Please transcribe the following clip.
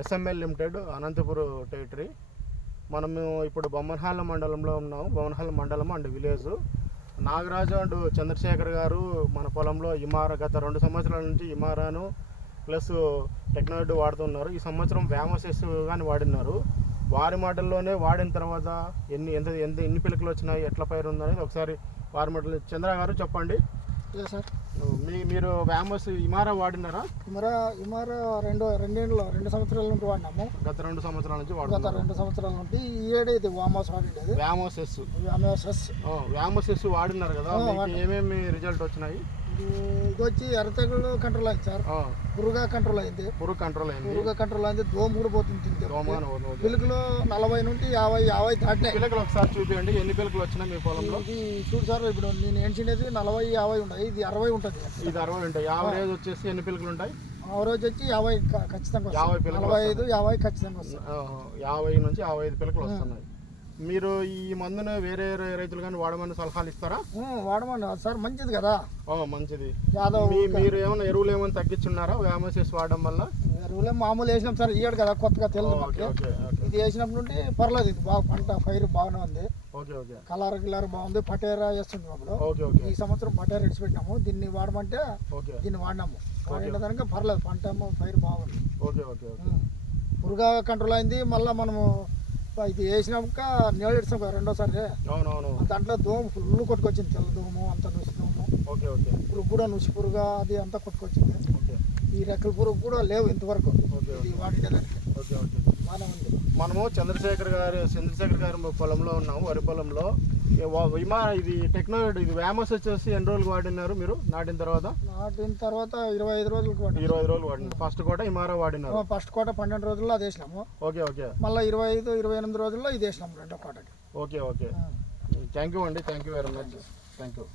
SML limited Anantapuram territory. మనము ఇప్పుడు బొమ్మనహాల మండలంలో ఉన్నాము. బొమ్మనహాల మండలం and village. Nagaraju and Chandrashekar గారు మన పొలంలో ఇమారా గత 2 సంవత్సరాల నుంచి ఇమారాను ప్లస్ టెక్నాలజీ వాడుతున్నారు. ఈ సంవత్సరం వ్యామోసెస్ కానీ వాడినారు. వారి మాటల్లోనే వాడిన తర్వాత ఎన్ని పిలకలు వచ్చినాయి, ఎట్లా పైరు ఉందనేది ఒకసారి వారి మాటలు. చంద్ర గారు చెప్పండి సార్. మీరు వ్యామోస్ ఇమారా వాడినారా? ఇమారా 2 సంవత్సరాల నుండి వాడినాము. గత 2 సంవత్సరాల నుంచి గత 2 సంవత్సరాల నుండి ఈ ఏడు ఇది వామోస్ వాడిండేది. వ్యామోసెస్ వాడినారు కదా, ఏమేమి రిజల్ట్ వచ్చినాయి? ఇది వచ్చి ఎర్రతెగులు కంట్రోల్ అయింది సార్. పురుగు కంట్రోల్ అయింది. దోమ కూడా పోతుంది. పిలుకలు 40 నుండి 50 దాటినాయి. పిలకలు ఒకసారి చూపించండి, ఎన్ని పిలకలు వచ్చినాయి మీ పొలంలో? ఇది చూడు సార్, ఇప్పుడు నేను ఎంచినది 40-50 ఉంటాయి. ఇది 60 ఉంటుంది. ఇది 60 ఉంటాయి. యావరేజ్ వచ్చేసి ఎన్ని పిలకలు ఉంటాయి? యావరేజ్ వచ్చి 50 ఖచ్చితంగా. 45-50 ఖచ్చితంగా వస్తాయి. 50 నుంచి 55 పిలకలు వస్తున్నాయి. మీరు ఈ మందును వేరే రైతులు కానీ వాడమని సలహాలు ఇస్తారా? వాడమని సార్, మంచిది కదా. మంచిది. మీరు ఏమైనా ఎరువులు ఏమైనా తగ్గించున్నారా వ్యామోసెస్ వాడడం వల్ల? ఎరువులే మామూలు వేసినాం సార్, ఇయ్యాడు కదా కొత్తగా తెలియదు. ఇది వేసినప్పుడు నుండి పర్లేదు, ఇది బాగా పంట పైరు బాగానే ఉంది. కలర్ బాగుంది. పటేరా వేస్తుంది అప్పుడు. ఈ సంవత్సరం పటేరా ఇడిచిపెట్టినాము. దీన్ని వాడమంటే దీన్ని వాడినాము. వాడేదానికి పర్లేదు, పంట పైరు బాగుంది. పురుగు కంట్రోల్ అయింది. మళ్ళీ మనము ఇది వేసినాక నీళ్ళు ఇస్తాం కదా రెండోసారి. దాంట్లో దోమ ఫుల్ కొట్టుకొచ్చింది. తెల్ల దోమ అంతా నుసి దోమ. పురుగు కూడా నుసి పురుగు అది అంతా కొట్టుకొచ్చింది. ఈ రెక్కల పురుగు కూడా లేవు ఇంతవరకు. ఇది వాడేదానికి బాగానే ఉంది. మనము చంద్రశేఖర్ గారి పొలంలో ఉన్నాము, వరి పొలంలో. ఇది టెక్నాలజీ, ఇది వ్యామోస్ వచ్చేసి ఎన్ని రోజులు వాడినారు మీరు నాటిన తర్వాత? 25 రోజులకు 25 రోజులు వాడినారు. ఫస్ట్ కోట ఇమారా వాడినారు. ఫస్ట్ కోట 12 రోజుల్లో అది వేసినాము. మళ్ళీ 25-28 రోజుల్లో ఇది వేసినాము రెండో కోటకి. థ్యాంక్ యూ అండి. Thank you very much. Thank you.